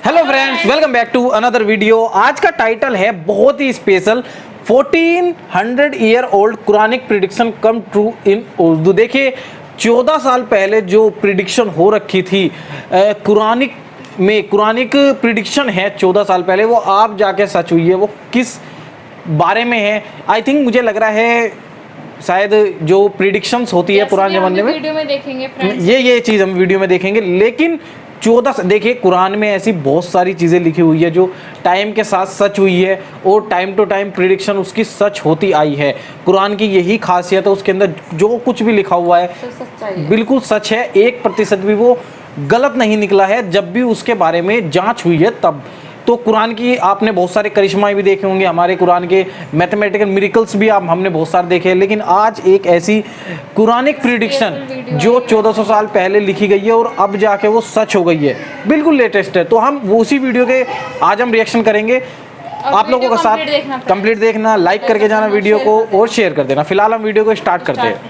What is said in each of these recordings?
Hello friends, welcome back to another video. आज का title है बहुत ही special, 1400 year old Quranic prediction come true in Urdu. देखिए 14 साल पहले जो प्रिडिक्शन हो रखी थी कुरानिक प्रिडिक्शन है 14 साल पहले, वो आप जाके सच हुई है। वो किस बारे में है? आई थिंक मुझे लग रहा है शायद जो प्रिडिक्शंस होती है पुराने ज़माने में, वीडियो में देखेंगे फ्रेंड्स। ये चीज़ हम वीडियो में देखेंगे। लेकिन 14 देखिए, कुरान में ऐसी बहुत सारी चीज़ें लिखी हुई है जो टाइम के साथ सच हुई है और टाइम टू टाइम प्रिडिक्शन उसकी सच होती आई है। कुरान की यही खासियत है, उसके अंदर जो कुछ भी लिखा हुआ है बिल्कुल सच है, 1% भी वो गलत नहीं निकला है जब भी उसके बारे में जांच हुई है तब। तो कुरान की आपने बहुत सारे करिश्मा भी देखे होंगे, हमारे कुरान के मैथमेटिकल मिरेकल्स भी हमने बहुत सारे देखे हैं। लेकिन आज एक ऐसी कुरानिक प्रिडिक्शन जो 1400 साल पहले लिखी गई है और अब जाके वो सच हो गई है, बिल्कुल लेटेस्ट है। तो हम उसी वीडियो के आज हम रिएक्शन करेंगे। आप लोगों का साथ कंप्लीट देखना, लाइक करके जाना वीडियो को और शेयर कर देना। फिलहाल हम वीडियो को स्टार्ट करते हैं।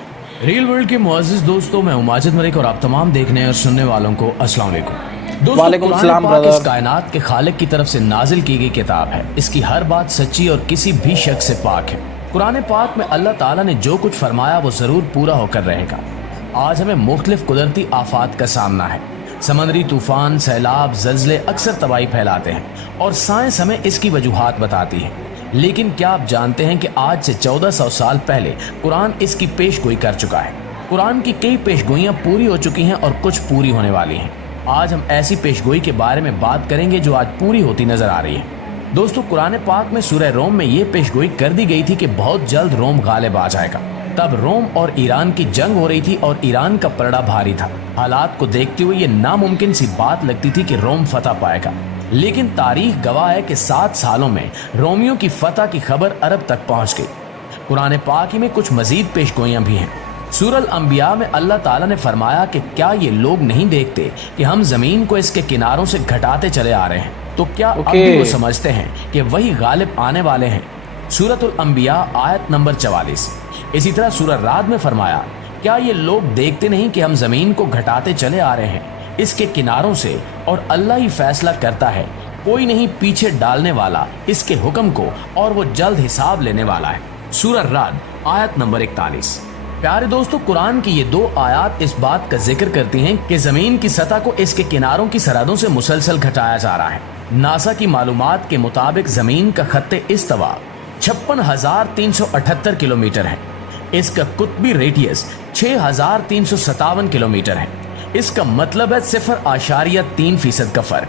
रियल वर्ल्ड के मुअज़्ज़िज़ दोस्तों, मैं हूं माजिद मलिक और आप तमाम देखने और सुनने वालों को अस्सलाम वालेकुम। वालेकुम सलाम ब्रदर। इस कायनात के खालिक की तरफ से नाजिल की गई किताब है। इसकी हर बात सच्ची और किसी भी शक से पाक है। कुरान पाक में अल्लाह ताला ने जो कुछ फरमाया वो जरूर पूरा होकर रहेगा। आज हमें मुख्तलिफ कुदरती आफात का सामना है। समंदरी तूफान, सैलाब, जल्जले अक्सर तबाही फैलाते हैं और साइंस हमें इसकी वजूहात बताती है। लेकिन क्या आप जानते हैं कि आज से 1400 साल पहले कुरान इसकी पेशगोई कर चुका है। कुरान की कई पेशगोइयाँ पूरी हो चुकी हैं और कुछ पूरी होने वाली हैं। आज हम ऐसी पेशगोई के बारे में बात करेंगे जो आज पूरी होती नजर आ रही है। दोस्तों, कुरान पाक में सूरह रोम में ये पेशगोई कर दी गई थी कि बहुत जल्द रोम गालिब आ जाएगा। तब रोम और ईरान की जंग हो रही थी और ईरान का पलड़ा भारी था। हालात को देखते हुए ये नामुमकिन सी बात लगती थी कि रोम फतह पाएगा। लेकिन तारीख गवाह है कि 7 सालों में रोमियों की फतह की खबर अरब तक पहुंच गई। कुरान पाक में कुछ मजीद पेशगोइयां भी हैं। सूरह अंबिया में अल्लाह ताला ने फरमाया कि क्या ये लोग नहीं देखते कि हम जमीन को इसके किनारों से घटाते चले आ रहे हैं? तो क्या अब भी वो समझते हैं कि वही गालिब आने वाले हैं? सूरह अंबिया आयत नंबर 44। इसी तरह सूरह राद में फरमाया, क्या ये लोग देखते नहीं कि हम जमीन को घटाते चले आ रहे हैं इसके किनारों से, और अल्लाह ही फैसला करता है, कोई नहीं पीछे डालने वाला इसके हुक्म को, और वो जल्द हिसाब लेने वाला है। सूरह राद आयत नंबर 41। प्यारे दोस्तों, कुरान की ये 2 आयत इस बात का जिक्र करती हैं कि जमीन की सतह को इसके किनारों की सरहदों से मुसलसल घटाया जा रहा है। नासा की मालूमात के मुताबिक जमीन का खत्ते इस्तवा 56,378 किलोमीटर है। इसका कुतबी रेडियस 6,357 किलोमीटर है। इसका मतलब है 0.3% का फर्क।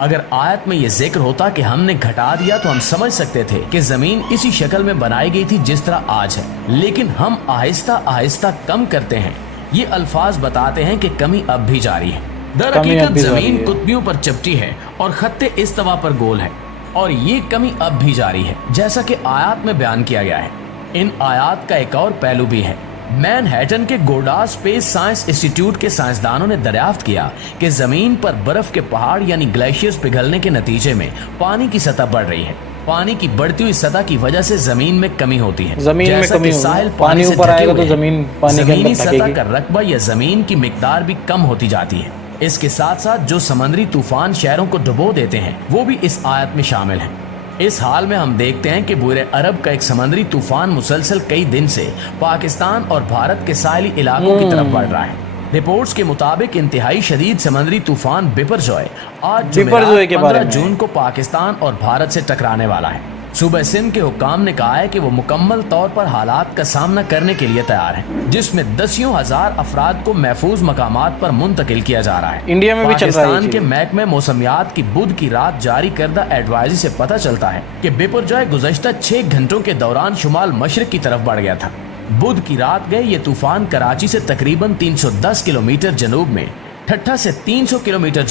अगर आयत में ये जिक्र होता कि हमने घटा दिया तो हम समझ सकते थे कि जमीन इसी शक्ल में बनाई गई थी जिस तरह आज है। लेकिन हम आहिस्ता आहिस्ता कम करते हैं। ये अल्फाज बताते हैं कि कमी अब भी जारी है। दरअसल जमीन कुतबियों पर चपटी है और खत्ते इस्तवा पर गोल है, और ये कमी अब भी जारी है जैसा कि आयत में बयान किया गया है। इन आयत का एक और पहलू भी है। मैनहट्टन के गोडार्ड स्पेस साइंस इंस्टीट्यूट के साइंसदानों ने दरियाफ्त किया कि जमीन पर बर्फ के पहाड़ यानी ग्लेशियर्स पिघलने के नतीजे में पानी की सतह बढ़ रही है। पानी की बढ़ती हुई सतह की वजह से जमीन में कमी होती है। जमीन में कमी साहिल पानी ऊपर आएगा तो जमीन पानी के अंदर सतह का रकबा या जमीन की मिकदार भी कम होती जाती है। इसके साथ साथ जो समंदरी तूफान शहरों को डुबो देते हैं वो भी इस आयत में शामिल है। इस हाल में हम देखते हैं कि बुरे अरब का एक समंदरी तूफान मुसलसल कई दिन से पाकिस्तान और भारत के साहिली इलाकों की तरफ बढ़ रहा है। रिपोर्ट्स के मुताबिक इंतहाई शदीद समंदरी तूफान बिपरजॉय आज 15 जून को पाकिस्तान और भारत से टकराने वाला है। सूबा सिंध के हुक्काम ने कहा है कि वो मुकम्मल तौर पर हालात का सामना करने के लिए तैयार है, जिसमें दसियों हजार अफराद को महफूज मकामात पर मुंतकिल किया जा रहा है। इंडिया में भी चल रहा है। पाकिस्तान के महकमे मौसमियात की बुध की रात जारी करदा एडवाइजरी से पता चलता है कि बिपरजॉय गुज़श्ता 6 घंटों के दौरान शुमाल मशरिक की तरफ बढ़ गया था। बुध की रात गए ये तूफान कराची से तकरीबन 310 किलोमीटर जनूब में, ठट्ठा से 300 किलोमीटर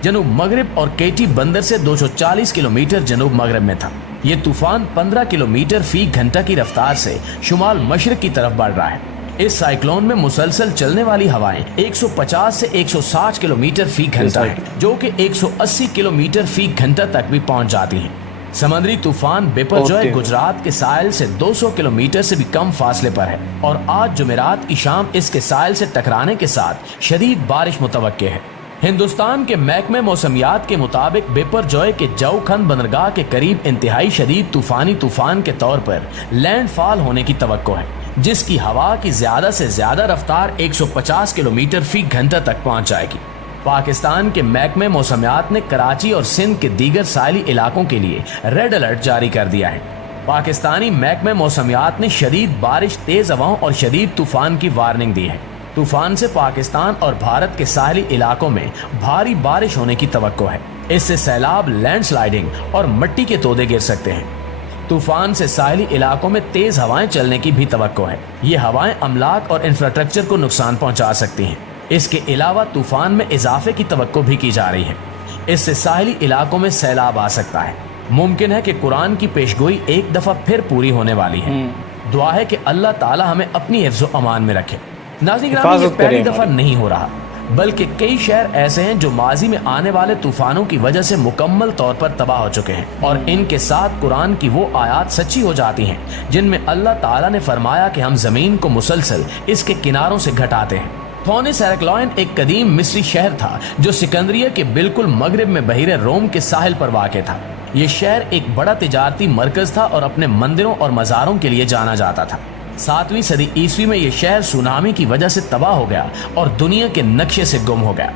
जनूब मगरब और केटी बंदर से 240 किलोमीटर जनूब मगरब में था। ये तूफान 15 किलोमीटर फी घंटा की रफ्तार से शुमाल मशरिक की तरफ बढ़ रहा है। इस साइक्लोन में मुसलसल चलने वाली हवाएं 150 से 160 किलोमीटर फी घंटा है, जो कि 180 किलोमीटर फी घंटा तक भी पहुंच जाती हैं। समंदरी तूफान बिपरजॉय गुजरात के साहिल से 200 किलोमीटर से भी कम फासले पर है और आज जुमेरात की शाम इसके साहिल से टकराने के साथ शदीद बारिश मुतवक्के है। ہندوستان کے محکمہ موسمیات کے مطابق بیپر جوئے کے جوخند بندرگاہ کے قریب انتہائی شدید طوفانی طوفان کے طور پر لینڈ فال ہونے کی توقع ہے، جس کی ہوا کی زیادہ سے زیادہ رفتار 150 کلومیٹر فی گھنٹہ تک پہنچ جائے گی۔ پاکستان کے محکمہ موسمیات نے کراچی اور سندھ کے دیگر ساحلی علاقوں کے لیے ریڈ الرٹ جاری کر دیا ہے۔ پاکستانی محکمہ موسمیات نے شدید بارش، تیز ہواؤں اور شدید طوفان کی وارننگ دی ہے۔ طوفان سے پاکستان اور بھارت کے ساحلی علاقوں میں بھاری بارش ہونے کی توقع ہے۔ اس سے سیلاب، لینڈ سلائیڈنگ اور مٹی کے تودے گر سکتے ہیں۔ طوفان سے ساحلی علاقوں میں تیز ہوائیں چلنے کی بھی توقع ہے۔ یہ ہوائیں املاک اور انفراسٹرکچر کو نقصان پہنچا سکتی ہیں۔ اس کے علاوہ طوفان میں اضافے کی توقع بھی کی جا رہی ہے۔ اس سے ساحلی علاقوں میں سیلاب آ سکتا ہے۔ ممکن ہے کہ قرآن کی پیشگوئی ایک دفعہ پھر پوری ہونے والی ہے۔ دعا ہے کہ اللہ تعالی ہمیں اپنی حفظ و امان میں رکھے۔ ناظرین گرامی، یہ پہلی دفعہ نہیں ہو رہا، بلکہ کئی شہر ایسے ہیں جو ماضی میں آنے والے طوفانوں کی وجہ سے مکمل طور پر تباہ ہو چکے ہیں، اور ان کے ساتھ قرآن کی وہ آیات سچی ہو جاتی ہیں جن میں اللہ تعالیٰ نے فرمایا کہ ہم زمین کو مسلسل اس کے کناروں سے گھٹاتے ہیں۔ تھونس ہیراکلائن ایک قدیم مصری شہر تھا جو سکندریہ کے بالکل مغرب میں بحیرہ روم کے ساحل پر واقع تھا۔ یہ شہر ایک بڑا تجارتی مرکز تھا اور اپنے مندروں اور مزاروں کے لیے جانا جاتا تھا۔ 7ویں صدی عیسوی میں یہ شہر سونامی کی وجہ سے تباہ ہو گیا اور دنیا کے نقشے سے گم ہو گیا۔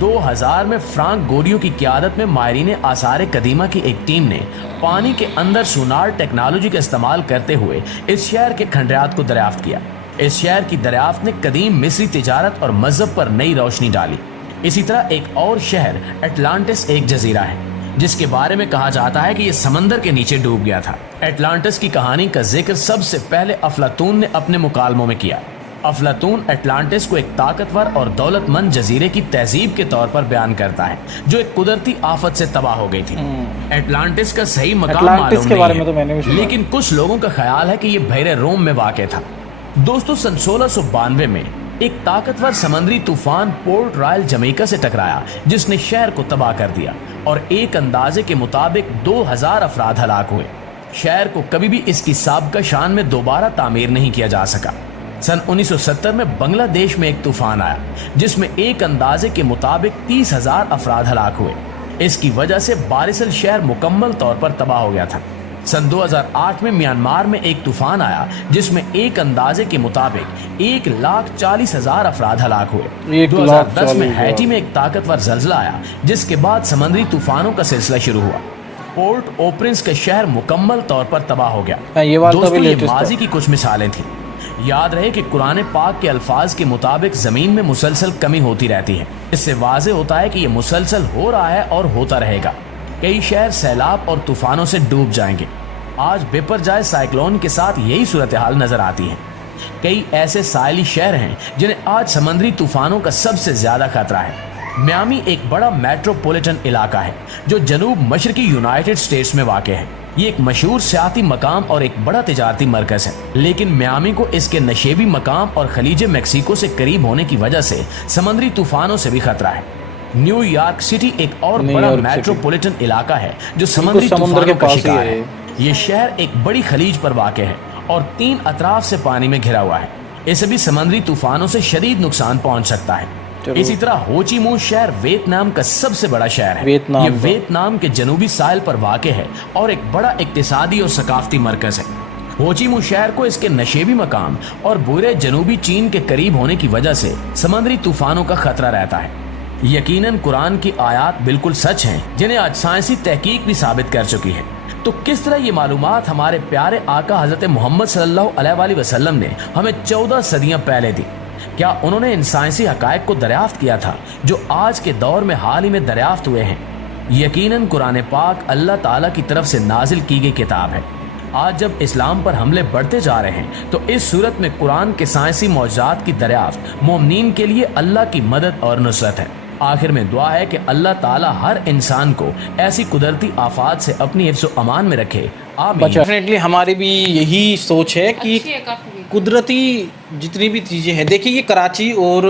2000 میں فرانک گوریو کی قیادت میں ماہرین آثار قدیمہ کی ایک ٹیم نے پانی کے اندر سونار ٹیکنالوجی کا استعمال کرتے ہوئے اس شہر کے کھنڈرات کو دریافت کیا۔ اس شہر کی دریافت نے قدیم مصری تجارت اور مذہب پر نئی روشنی ڈالی۔ اسی طرح ایک اور شہر اٹلانٹس ایک جزیرہ ہے جس کے بارے میں کہا جاتا ہے کہ یہ سمندر کے نیچے ڈوب گیا تھا۔ اٹلانٹس کی کہانی کا ذکر سب سے پہلے افلاطون نے اپنے مکالموں میں کیا۔ افلاطون اٹلانٹس کو ایک طاقتور اور دولت مند جزیرے کی تہذیب کے طور پر بیان کرتا ہے جو ایک قدرتی آفت سے تباہ ہو گئی تھی۔ اٹلانٹس کا صحیح مقام معلوم نہیں ہے، لیکن کچھ لوگوں کا خیال ہے کہ یہ بحیرہ روم میں واقع تھا۔ دوستو، سن 1692 میں ایک طاقتور سمندری طوفان پورٹ رائل جمیکا سے ٹکرایا جس نے شہر کو تباہ کر دیا اور ایک اندازے کے مطابق 2000 افراد ہلاک ہوئے۔ شہر کو کبھی بھی اس کی سابقہ شان میں دوبارہ تعمیر نہیں کیا جا سکا۔ سن 1970 میں بنگلہ دیش میں ایک طوفان آیا جس میں ایک اندازے کے مطابق 30,000 افراد ہلاک ہوئے۔ اس کی وجہ سے بارسل شہر مکمل طور پر تباہ ہو گیا تھا۔ سن 2008 میں میانمار میں ایک طوفان آیا جس میں ایک اندازے کے مطابق 1,40,000 افراد ہلاک ہوئے۔ 2010 میں ہیٹی میں ایک طاقتور زلزلہ آیا جس کے بعد سمندری طوفانوں کا سلسلہ شروع ہوا۔ پورٹ او پرنس کا شہر مکمل طور پر تباہ ہو گیا۔ دوستو، یہ ماضی کی کچھ مثالیں تھیں۔ یاد رہے کہ قرآن پاک کے الفاظ کے مطابق زمین میں مسلسل کمی ہوتی رہتی ہے۔ اس سے واضح ہوتا ہے کہ یہ مسلسل ہو رہا ہے اور ہوتا رہے گا۔ کئی شہر سیلاب اور طوفانوں سے ڈوب جائیں گے۔ آج بیپر جائے سائیکلون کے ساتھ یہی صورتحال نظر آتی ہے۔ کئی ایسے ساحلی شہر ہیں جنہیں آج سمندری طوفانوں کا سب سے زیادہ خطرہ ہے۔ میامی ایک بڑا میٹروپولیٹن علاقہ ہے جو جنوب مشرقی یونائٹڈ اسٹیٹس میں واقع ہے۔ یہ ایک مشہور سیاحتی مقام اور ایک بڑا تجارتی مرکز ہے، لیکن میامی کو اس کے نشیبی مقام اور خلیج میکسیکو سے قریب ہونے کی وجہ سے سمندری طوفانوں سے بھی خطرہ ہے۔ نیو یارک سٹی ایک اور بڑا میٹروپولیٹن علاقہ ہے جو سمندری طوفانوں کا شکار ہے۔ یہ شہر ایک بڑی خلیج پر واقع ہے اور 3 اطراف سے پانی میں گھرا ہوا ہے۔ اسے بھی سمندری طوفانوں سے شدید نقصان پہنچ سکتا ہے۔ اسی طرح ہوچی منہ شہر ویتنام کا سب سے بڑا شہر ہے۔ یہ ویتنام کے جنوبی ساحل پر واقع ہے اور ایک بڑا اقتصادی اور ثقافتی مرکز ہے۔ ہوچی منہ شہر کو اس کے نشیبی مقام اور بورے جنوبی چین کے قریب ہونے کی وجہ سے سمندری طوفانوں کا خطرہ رہتا ہے۔ یقیناً قرآن کی آیات بالکل سچ ہیں جنہیں آج سائنسی تحقیق بھی ثابت کر چکی ہے۔ تو کس طرح یہ معلومات ہمارے پیارے آقا حضرت محمد صلی اللہ علیہ وآلہ وسلم نے ہمیں 14 صدیاں پہلے دی؟ کیا انہوں نے ان سائنسی حقائق کو دریافت کیا تھا جو آج کے دور میں حال ہی میں دریافت ہوئے ہیں؟ یقیناً قرآن پاک اللہ تعالیٰ کی طرف سے نازل کی گئی کتاب ہے۔ آج جب اسلام پر حملے بڑھتے جا رہے ہیں تو اس صورت میں قرآن کے سائنسی معجزات کی دریافت مومنین کے لیے اللہ کی مدد اور نصرت ہے۔ آخر میں دعا ہے کہ اللہ تعالیٰ ہر انسان کو ایسی قدرتی آفات سے اپنی حفظ و امان میں رکھے، آمین۔ ڈیفینیٹلی ہماری بھی یہی سوچ ہے کہ قدرتی جتنی بھی چیزیں ہیں، دیکھیے یہ کراچی اور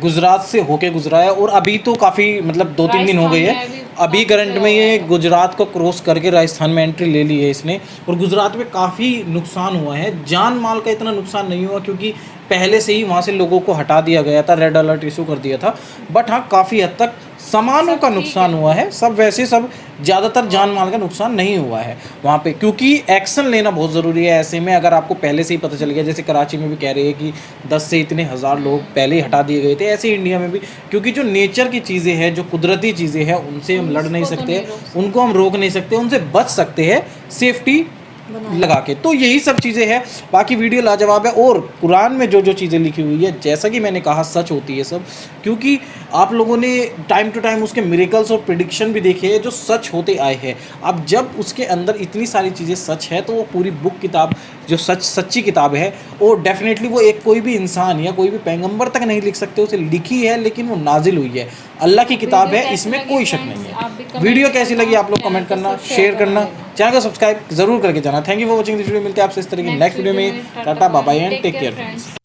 गुजरात से होके गुजरा है और अभी तो काफ़ी मतलब 2-3 दिन हो गए राजस्थान में हैं, अभी अभी करंट में ये गुजरात को क्रॉस करके राजस्थान में एंट्री ले ली है इसने। और गुजरात में काफ़ी नुकसान हुआ है, जान माल का इतना नुकसान नहीं हुआ क्योंकि पहले से ही वहाँ से लोगों को हटा दिया गया था, रेड अलर्ट इशू कर दिया था। बट हाँ, काफ़ी हद तक सामानों का नुकसान हुआ है, सब वैसे सब ज़्यादातर जान माल का नुकसान नहीं हुआ है वहाँ पे, क्योंकि एक्शन लेना बहुत ज़रूरी है ऐसे में। अगर आपको पहले से ही पता चल गया, जैसे कराची में भी कह रहे हैं कि 10 से इतने हज़ार लोग पहले ही हटा दिए गए थे, ऐसे ही इंडिया में भी, क्योंकि जो नेचर की चीज़ें हैं, जो कुदरती चीज़ें हैं, उनसे हम लड़ नहीं उसको तो सकते, नहीं रोक सकते। उनको हम रोक नहीं सकते, उनसे बच सकते हैं सेफ्टी लगा के। तो यही सब चीज़ें हैं, बाकी वीडियो लाजवाब है। और कुरान में जो जो चीज़ें लिखी हुई है, जैसा कि मैंने कहा, सच होती है सब, क्योंकि आप लोगों ने टाइम टू टाइम उसके मिरेकल्स और प्रिडिक्शन भी देखे हैं जो सच होते आए हैं। अब जब उसके अंदर इतनी सारी चीज़ें सच है, तो वो पूरी बुक किताब जो सच्ची किताब है, और डेफिनेटली वो एक कोई भी इंसान या कोई भी पैगंबर तक नहीं लिख सकते, उसे लिखी है, लेकिन वो नाजिल हुई है, अल्लाह की किताब वीडियो है, कैसी इसमें लगी कोई शक friends? नहीं आप भी है। कमेंट वीडियो करना, कैसी लगी आप लोग चैनल कमेंट को करना, सब्सक्राइब शेयर करना, करना। चैनल को सब्सक्राइब जरूर करके जाना। Thank you for watching this video, मिलते हैं आपसे इस तरह की नेक्स्ट वीडियो में। Tata bye bye and take care friends.